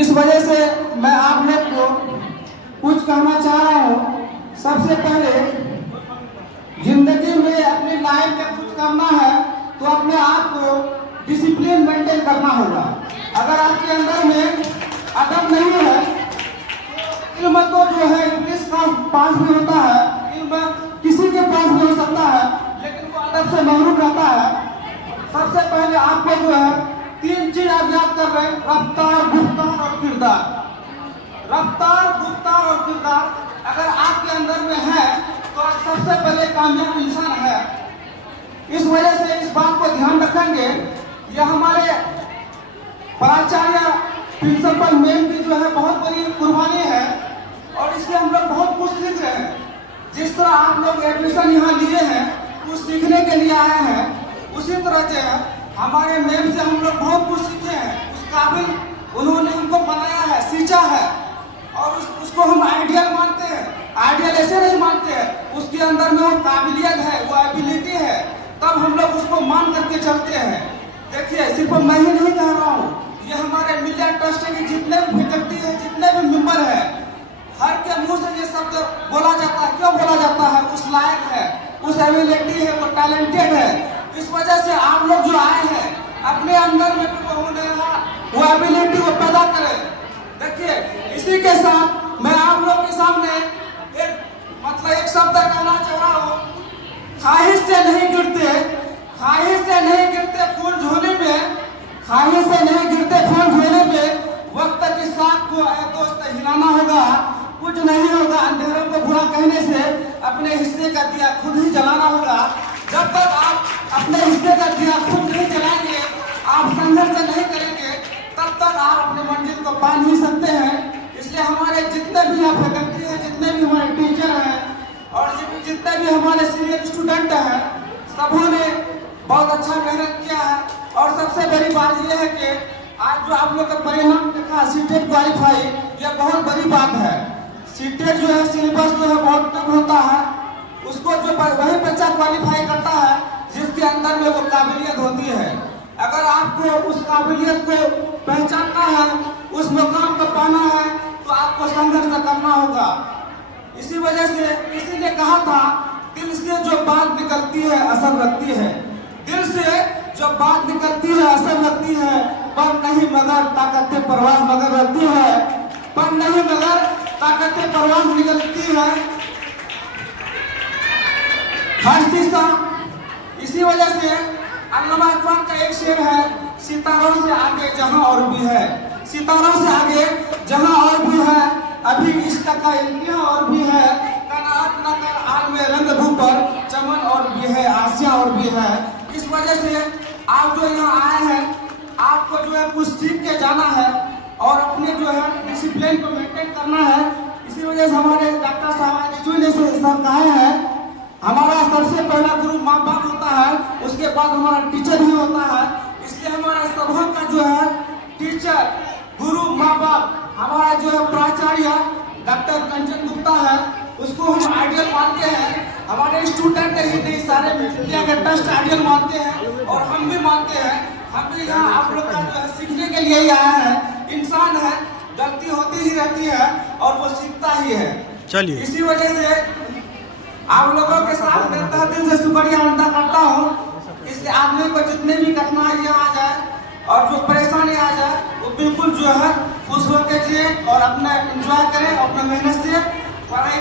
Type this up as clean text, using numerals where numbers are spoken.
इस वजह से मैं आप लोग को कुछ कहना चाह रहा हूँ। सबसे पहले जिंदगी में अपनी लाइफ में कुछ करना है तो अपने आप को डिसिप्लिन मेंटेन करना होगा। अगर आपके अंदर में अदब नहीं है, इल्म तो जो है इंग्लिश का पास भी होता है, इल्म किसी के पास भी हो सकता है, लेकिन वो अदब से महरूम रहता है। सबसे पहले आपको जो है 3 चीज आप याद कर रहे हैं: रफ्तार, गुफ्तार और किरदार। रफ्तार, गुफ्तार और किरदार अगर आपके अंदर में है तो आप सबसे पहले कामयाब इंसान है। इस वजह से इस बात को ध्यान रखेंगे। यह हमारे प्राचार्य प्रिंसिपल मैम की जो है बहुत बड़ी कुर्बानी है और इससे हम लोग बहुत कुछ सीख रहे हैं। जिस तरह आप लोग एडमिशन यहाँ लिए हैं, कुछ सीखने के लिए आए हैं, उसी तरह से हमारे मैम से हम लोग बहुत कुछ सीखे हैं। उस काबिल उन्होंने हमको बनाया है, सींचा है और उसको हम आइडियल मानते हैं। आइडियल ऐसे नहीं मानते हैं, उसके अंदर में वो काबिलियत है, वो एबिलिटी है, तब हम लोग उसको मान करके चलते हैं। देखिए, सिर्फ मैं ही नहीं कह रहा हूँ, ये हमारे मीडिया ट्रस्ट के जितने भी फैकल्टी है, जितने भी मेंबर है, हर के मुंह से ये शब्द बोला जाता है। क्यों बोला जाता है? उस लायक है, उस एबिलिटी है, वो टैलेंटेड है। इस वजह से आप लोग जो आए हैं अपने अंदर में वो एबिलिटी वो पैदा करें। देखिए, इसी के साथ मैं आप लोग के सामने एक शब्द कहना चाह रहा हूँ। ख्वाहिश से नहीं गिरते, ख्वाहिश से नहीं गिरते फूल झोले में, ख्वाहिश से नहीं गिरते फूल झोले में। वक्त की साख को दोस्त हिलाना होगा, कुछ नहीं होगा। अंधेरों को बुरा कहने से अपने हिस्से का दिया खुद ही जलाना होगा। जब तक आप अपने हिस्से का दिया खुद नहीं जलाएंगे, आप संघर्ष नहीं करेंगे, तब तक आप अपने मंजिल को पा नहीं सकते हैं। इसलिए हमारे जितने भी यहाँ फैकल्टी हैं, जितने भी हमारे टीचर हैं और जितने भी हमारे सीनियर स्टूडेंट हैं, सबों ने बहुत अच्छा मेहनत किया है। और सबसे बड़ी बात यह है कि आज जो आप लोग का परिणाम देखा, सीटेट क्वालिफाई, यह बहुत बड़ी बात है। सीटेट जो है सिलेबस जो है बहुत टफ होता है, उसको जो वही बच्चा क्वालिफाई करता है जिसके अंदर में वो काबिलियत होती है। अगर आपको उस काबिलियत को पहचानना है, उस मुकाम पर पाना है, तो आपको संघर्ष करना होगा। इसी वजह से किसी ने कहा था, दिल से जो बात निकलती है असर रखती है। दिल से जो बात निकलती है असर रखती है, पर नहीं मगर ताकत परवाज मगर रहती है, पर नहीं मगर ताकत परवाज निकलती है हर शीशा। इसी वजह से अल्लामा इकबाल का एक शेर है, सितारों से आगे जहां और भी है, सितारों से आगे जहां और भी है, अभी इश्क का इम्तिहान और भी है, कनात न कर आल में रंग भू पर चमन और भी है, आसिया और भी है। इस वजह से आप जो यहाँ आए हैं, आपको जो है कुछ सीख के जाना है और अपने जो है डिसिप्लिन को मेंटेन करना है। इसी वजह से हमारे डॉक्टर साहब ने सर कहे हैं, हमारा सबसे पहला गुरु माँ बाप होता है, उसके बाद हमारा टीचर ही होता है। इसलिए हमारा सबों का जो है टीचर, गुरु, माँ बाप, हमारा जो है प्राचार्य डॉक्टर कंचन गुप्ता है, उसको हम आइडियल मानते हैं। हमारे स्टूडेंट ही नहीं, सारे मीडिया के ट्रस्ट आइडियल मानते हैं और हम भी मानते हैं। हम भी यहाँ आप लोग का जो है सीखने के लिए ही आया है। इंसान है, गलती होती ही रहती है और वो सीखता ही है। चलिए, इसी वजह से आप लोगों के साथ मैं तहे दिल से शुक्रिया अदा करता हूँ। इसलिए आदमी को जितने भी कठिनाइयाँ आ जाए और जो परेशानी आ जाए, वो बिल्कुल जो है खुश होकर जिए और अपना एंजॉय करें, अपने मेहनत से पढ़ाई